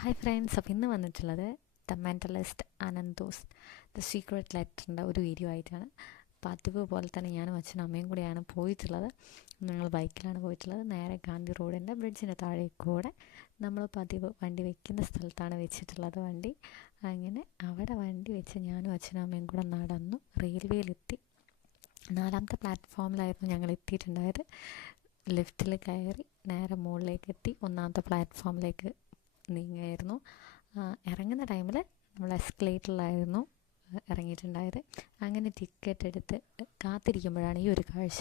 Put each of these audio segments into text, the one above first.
Hi friends, അപ്പോൾ ഇന്ന് വന്നിട്ടുള്ളത് ദ മെൻ്റലിസ്റ്റ് അനന്തോസ് ദ സീക്രട്ട് ലെറ്ററിൻ്റെ ഒരു വീഡിയോ ആയിട്ടാണ്. പതിവ് പോലെ തന്നെ ഞാനും അച്ഛനും അമ്മയും കൂടെയാണ് പോയിട്ടുള്ളത്. ഞങ്ങൾ ബൈക്കിലാണ് പോയിട്ടുള്ളത്. നേരെ ഗാന്ധി റോഡിൻ്റെ ബ്രിഡ്ജിൻ്റെ താഴേക്കൂടെ നമ്മൾ പതിവ് വണ്ടി വെക്കുന്ന സ്ഥലത്താണ് വെച്ചിട്ടുള്ളത് വണ്ടി. അങ്ങനെ അവിടെ വണ്ടി വെച്ച് ഞാനും അച്ഛനും അമ്മയും കൂടെ നടന്നു റെയിൽവേയിലെത്തി. 4ാമത്തെ പ്ലാറ്റ്ഫോമിലായിരുന്നു ഞങ്ങൾ എത്തിയിട്ടുണ്ടായത്. ലിഫ്റ്റിൽ കയറി നേരെ മുകളിലേക്ക് എത്തി 1ാമത്തെ പ്ലാറ്റ്ഫോമിലേക്ക് നീങ്ങുകയായിരുന്നു. ഇറങ്ങുന്ന ടൈമിൽ നമ്മൾ എസ്കലേറ്ററിലായിരുന്നു ഇറങ്ങിയിട്ടുണ്ടായത്. അങ്ങനെ ടിക്കറ്റ് എടുത്ത് കാത്തിരിക്കുമ്പോഴാണ് ഈ ഒരു കാഴ്ച.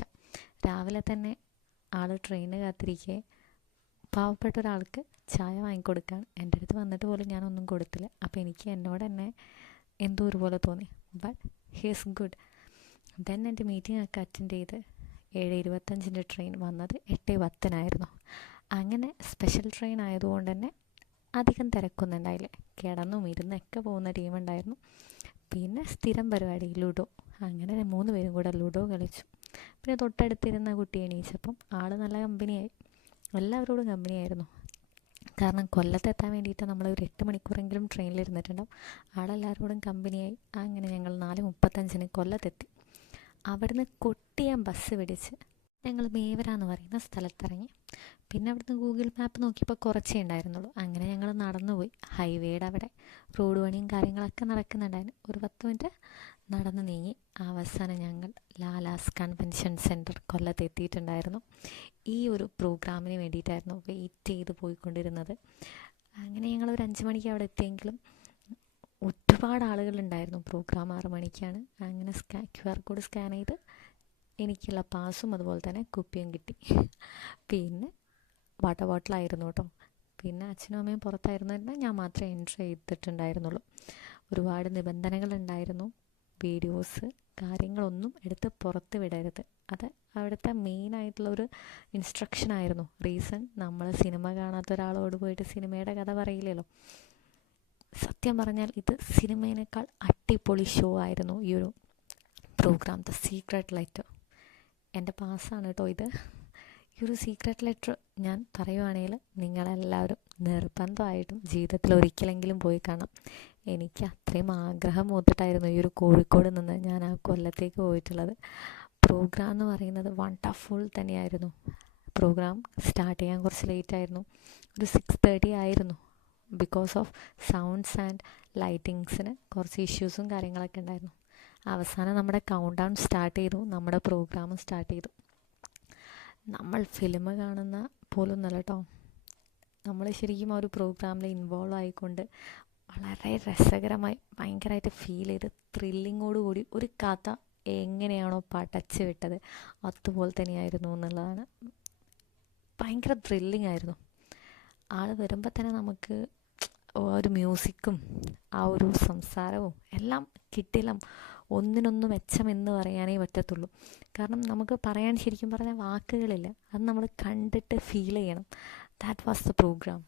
രാവിലെ തന്നെ ആൾ ട്രെയിന് കാത്തിരിക്കെ പാവപ്പെട്ട ഒരാൾക്ക് ചായ വാങ്ങിക്കൊടുക്കാൻ എൻ്റെ അടുത്ത് വന്നിട്ട് പോലും ഞാനൊന്നും കൊടുത്തില്ല. അപ്പോൾ എനിക്ക് എന്നോട് തന്നെ എന്തോ ഒരു പോലെ തോന്നി. But he is good. Then എൻ്റെ മീറ്റിംഗ് ഒക്കെ അറ്റൻഡ് ചെയ്ത് 7:25 ട്രെയിൻ വന്നത് 8:10 അങ്ങനെ സ്പെഷ്യൽ ട്രെയിൻ ആയതുകൊണ്ട് തന്നെ അധികം തിരക്കൊന്നും ഉണ്ടായില്ല. കിടന്നും ഇരുന്നൊക്കെ പോകുന്ന ടീമുണ്ടായിരുന്നു. പിന്നെ സ്ഥിരം പരിപാടി ലുഡോ. അങ്ങനെ 3 പേരും കൂടെ ലുഡോ കളിച്ചു. പിന്നെ തൊട്ടടുത്തിരുന്ന കുട്ടി എണീച്ചപ്പം ആൾ നല്ല കമ്പനിയായി. എല്ലാവരോടും കമ്പനിയായിരുന്നു. കാരണം കൊല്ലത്തെത്താൻ വേണ്ടിയിട്ട് നമ്മൾ ഒരു 8 മണിക്കൂറെങ്കിലും ട്രെയിനിലിരുന്നിട്ടുണ്ടാവും. ആളെല്ലാവരോടും കമ്പനിയായി. അങ്ങനെ ഞങ്ങൾ 4:35 കൊല്ലത്തെത്തി. അവിടുന്ന് കൊട്ടിയം ബസ് പിടിച്ച് ഞങ്ങൾ മേവര എന്ന് പറയുന്ന സ്ഥലത്തിറങ്ങി. പിന്നെ അവിടുന്ന് ഗൂഗിൾ മാപ്പ് നോക്കിയപ്പോൾ കുറച്ചേ ഉണ്ടായിരുന്നുള്ളൂ. അങ്ങനെ ഞങ്ങൾ നടന്നു പോയി. ഹൈവേയുടെ അവിടെ റോഡ് പണിയും കാര്യങ്ങളൊക്കെ നടക്കുന്നുണ്ടായിരുന്നു. ഒരു 10 മിനിറ്റ് നടന്ന് നീങ്ങി. അവസാനം ഞങ്ങൾ ലാലാസ് കൺവെൻഷൻ സെൻറ്റർ കൊല്ലത്ത് എത്തിയിട്ടുണ്ടായിരുന്നു. ഈ ഒരു പ്രോഗ്രാമിന് വേണ്ടിയിട്ടായിരുന്നു വെയിറ്റ് ചെയ്ത് പോയിക്കൊണ്ടിരുന്നത്. അങ്ങനെ ഞങ്ങൾ ഒരു 5 മണിക്ക് അവിടെ എത്തിയെങ്കിലും ഒരുപാട് ആളുകളുണ്ടായിരുന്നു. പ്രോഗ്രാം 6 മണിക്കാണ്. അങ്ങനെ QR കോഡ് സ്കാൻ ചെയ്ത് എനിക്കുള്ള പാസും അതുപോലെ തന്നെ കുപ്പിയും കിട്ടി. പിന്നെ വാട്ടർ ബോട്ടിലായിരുന്നു കേട്ടോ. പിന്നെ അച്ഛനും അമ്മയും പുറത്തായിരുന്നു. ഞാൻ മാത്രമേ എൻട്രി ചെയ്തിട്ടുണ്ടായിരുന്നുള്ളൂ. ഒരുപാട് നിബന്ധനകളുണ്ടായിരുന്നു. വീഡിയോസ് കാര്യങ്ങളൊന്നും എടുത്ത് പുറത്ത് വിടരുത്. അത് അവിടുത്തെ മെയിനായിട്ടുള്ളൊരു ഇൻസ്ട്രക്ഷനായിരുന്നു. റീസൺ, നമ്മൾ സിനിമ കാണാത്ത ഒരാളോട് പോയിട്ട് സിനിമയുടെ കഥ പറയില്ലല്ലോ. സത്യം പറഞ്ഞാൽ ഇത് സിനിമേനേക്കാൾ അടിപൊളി ഷോ ആയിരുന്നു ഈ ഒരു പ്രോഗ്രാം ദ സീക്രട്ട് ലെറ്റർ. എൻ്റെ പാസ്സാണ് കേട്ടോ ഇത്. ഈ ഒരു സീക്രട്ട് ലെറ്റർ ഞാൻ പറയുവാണെങ്കിൽ നിങ്ങളെല്ലാവരും നിർബന്ധമായിട്ടും ജീവിതത്തിൽ ഒരിക്കലെങ്കിലും പോയി കാണാം. എനിക്ക് അത്രയും ആഗ്രഹം മൂത്തിട്ടായിരുന്നു ഈ ഒരു കോഴിക്കോട് നിന്ന് ഞാൻ ആ കൊല്ലത്തേക്ക് പോയിട്ടുള്ളത്. പ്രോഗ്രാം എന്ന് പറയുന്നത് വണ്ടർഫുൾ തന്നെയായിരുന്നു. പ്രോഗ്രാം സ്റ്റാർട്ട് ചെയ്യാൻ കുറച്ച് ലേറ്റായിരുന്നു. ഒരു 6:30 ആയിരുന്നു. ബിക്കോസ് ഓഫ് സൗണ്ട്സ് ആൻഡ് ലൈറ്റിങ്സിന് കുറച്ച് ഇഷ്യൂസും കാര്യങ്ങളൊക്കെ ഉണ്ടായിരുന്നു. അവസാനം നമ്മുടെ കൗണ്ട് ഡൗൺ സ്റ്റാർട്ട് ചെയ്തു. നമ്മുടെ പ്രോഗ്രാമും സ്റ്റാർട്ട് ചെയ്തു. നമ്മൾ ഫിലിം കാണുന്ന പോലൊന്നല്ല കേട്ടോ. നമ്മൾ ശരിക്കും ആ ഒരു പ്രോഗ്രാമിൽ ഇൻവോൾവ് ആയിക്കൊണ്ട് വളരെ രസകരമായി ഭയങ്കരമായിട്ട് ഫീൽ ചെയ്ത് ത്രില്ലിങ്ങോടുകൂടി ഒരു കഥ എങ്ങനെയാണോ പടച്ച് വിട്ടത് അതുപോലെ തന്നെയായിരുന്നു എന്നുള്ളതാണ്. ഭയങ്കര ത്രില്ലിംഗ് ആയിരുന്നു. ആൾ വരുമ്പോൾ തന്നെ നമുക്ക് ഒരു മ്യൂസിക്കും ആ ഒരു സംസാരവും എല്ലാം കിട്ടിലും ഒന്നിനൊന്ന് മെച്ചമെന്ന് പറയാനേ പറ്റത്തുള്ളൂ. കാരണം നമുക്ക് പറയാൻ ശരിക്കും പറഞ്ഞാൽ വാക്കുകളില്ല. അത് നമ്മൾ കണ്ടിട്ട് ഫീൽ ചെയ്യണം. That was the programme.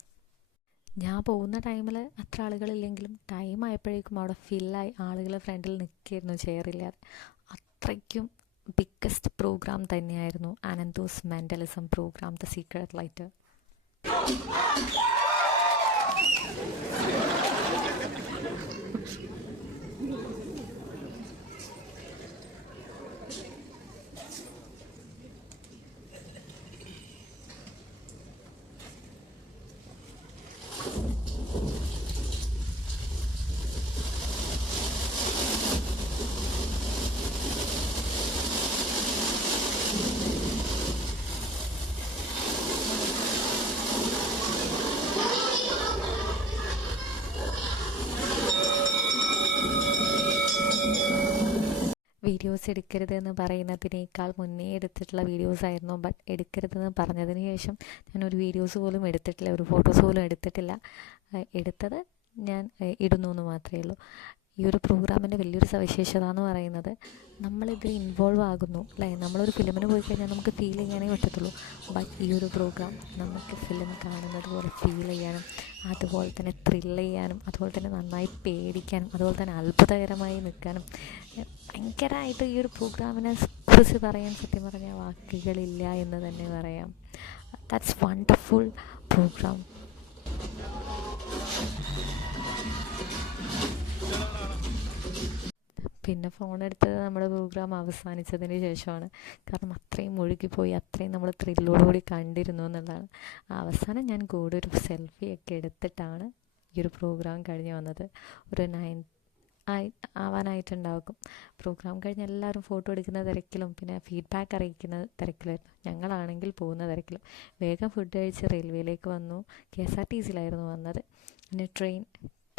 ഞാൻ പോകുന്ന ടൈമിൽ അത്ര ആളുകളില്ലെങ്കിലും ടൈം ആയപ്പോഴേക്കും അവിടെ ഫില്ലായി ആളുകൾ ഫ്രണ്ടിൽ നിൽക്കുകയായിരുന്നു ചെയറില്ലാതെ. അത്രയ്ക്കും ബിഗ്ഗസ്റ്റ് പ്രോഗ്രാം തന്നെയായിരുന്നു അനന്തോസ് mentalism programme the secret letter. Videos എടുക്കരുതെന്ന് പറയുന്നതിനേക്കാൾ മുന്നേ എടുത്തിട്ടുള്ള വീഡിയോസായിരുന്നു. ബട്ട് എടുക്കരുതെന്ന് പറഞ്ഞതിന് ശേഷം ഞാനൊരു വീഡിയോസ് പോലും എടുത്തിട്ടില്ല, ഒരു ഫോട്ടോസ് പോലും എടുത്തിട്ടില്ല. എടുത്തത് ഞാൻ ഇടുന്നു എന്ന് മാത്രമേ ഉള്ളൂ. ഈ ഒരു പ്രോഗ്രാമിൻ്റെ വലിയൊരു സവിശേഷത എന്ന് പറയുന്നത് നമ്മളിതിൽ ഇൻവോൾവ് ആകുന്നു അല്ലേ. നമ്മളൊരു ഫിലിമിന് പോയി കഴിഞ്ഞാൽ നമുക്ക് ഫീൽ ചെയ്യാനേ പറ്റത്തുള്ളൂ. ബട്ട് ഈ ഒരു പ്രോഗ്രാം നമുക്ക് ഫിലിം കാണുന്നത് പോലെ ഫീൽ ചെയ്യാനും അതുപോലെ തന്നെ ത്രില്ല് ചെയ്യാനും അതുപോലെ തന്നെ നന്നായി പേടിക്കാനും അതുപോലെ തന്നെ അത്ഭുതകരമായി നിൽക്കാനും ഭയങ്കരമായിട്ട് ഈ ഒരു പ്രോഗ്രാമിനെ കുറിച്ച് പറയാൻ സത്യം പറഞ്ഞാൽ വാക്കുകളില്ല എന്ന് തന്നെ പറയാം. That's wonderful programme. പിന്നെ ഫോൺ എടുത്തത് നമ്മുടെ പ്രോഗ്രാം അവസാനിച്ചതിന് ശേഷമാണ്. കാരണം അത്രയും മുഴുകിപ്പോയി, അത്രയും നമ്മൾ ത്രില്ലോടുകൂടി കണ്ടിരുന്നു എന്നുള്ളതാണ്. അവസാനം ഞാൻ കൂടെ ഒരു സെൽഫിയൊക്കെ എടുത്തിട്ടാണ് ഈ ഒരു പ്രോഗ്രാം കഴിഞ്ഞ് വന്നത്. ഒരു 9 ആവാനായിട്ടുണ്ടാകും. പ്രോഗ്രാം കഴിഞ്ഞ് എല്ലാവരും ഫോട്ടോ എടുക്കുന്ന തിരക്കിലും പിന്നെ ഫീഡ്ബാക്ക് അറിയിക്കുന്ന തിരക്കിലായിരുന്നു. ഞങ്ങളാണെങ്കിൽ പോകുന്ന തിരക്കിലും. വേഗം ഫുഡ് കഴിച്ച് റെയിൽവേയിലേക്ക് വന്നു. KSRTCയിലായിരുന്നു വന്നത്. പിന്നെ ട്രെയിൻ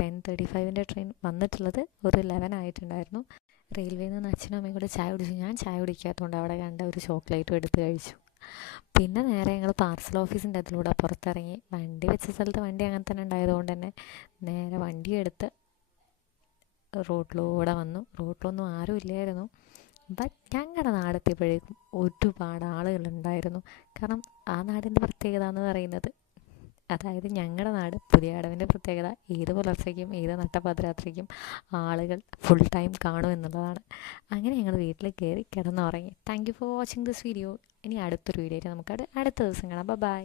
10:35 ട്രെയിൻ വന്നിട്ടുള്ളത് ഒരു 11 ആയിട്ടുണ്ടായിരുന്നു. റെയിൽവേയിൽ നിന്ന് അച്ഛനും അമ്മയും കൂടെ ചായ കുടിച്ചു. ഞാൻ ചായ കുടിക്കാത്തതുകൊണ്ട് അവിടെ കണ്ട ഒരു ചോക്ലേറ്റും എടുത്ത് കഴിച്ചു. പിന്നെ നേരെ ഞങ്ങൾ പാർസൽ ഓഫീസിൻ്റെ അതിലൂടെ പുറത്തിറങ്ങി. വണ്ടി വെച്ച സ്ഥലത്ത് വണ്ടി അങ്ങനെ തന്നെ ഉണ്ടായതുകൊണ്ട് തന്നെ നേരെ വണ്ടി എടുത്ത് റോഡിലൂടെ വന്നു. റോഡിലൊന്നും ആരും ഇല്ലായിരുന്നു. ബട്ട് ഞങ്ങളുടെ നാടെത്തിയപ്പോഴേക്കും ഒരുപാട് ആളുകളുണ്ടായിരുന്നു. കാരണം ആ നാടിൻ്റെ പ്രത്യേകത എന്ന് പറയുന്നത്, അതായത് ഞങ്ങളുടെ നാട് പുതിയടവിൻ്റെ പ്രത്യേകത ഏത് പുലർച്ചയ്ക്കും ഏത് നട്ടപ്പാതിരാത്രിക്കും ആളുകൾ ഫുൾ ടൈം കാണും എന്നുള്ളതാണ്. അങ്ങനെ ഞങ്ങൾ വീട്ടിൽ കയറി കിടന്നുറങ്ങി. Thank you for watching this video. ഇനി അടുത്തൊരു വീഡിയോ ആയിട്ട് നമുക്ക് അടുത്ത ദിവസം കാണാം. ബൈ.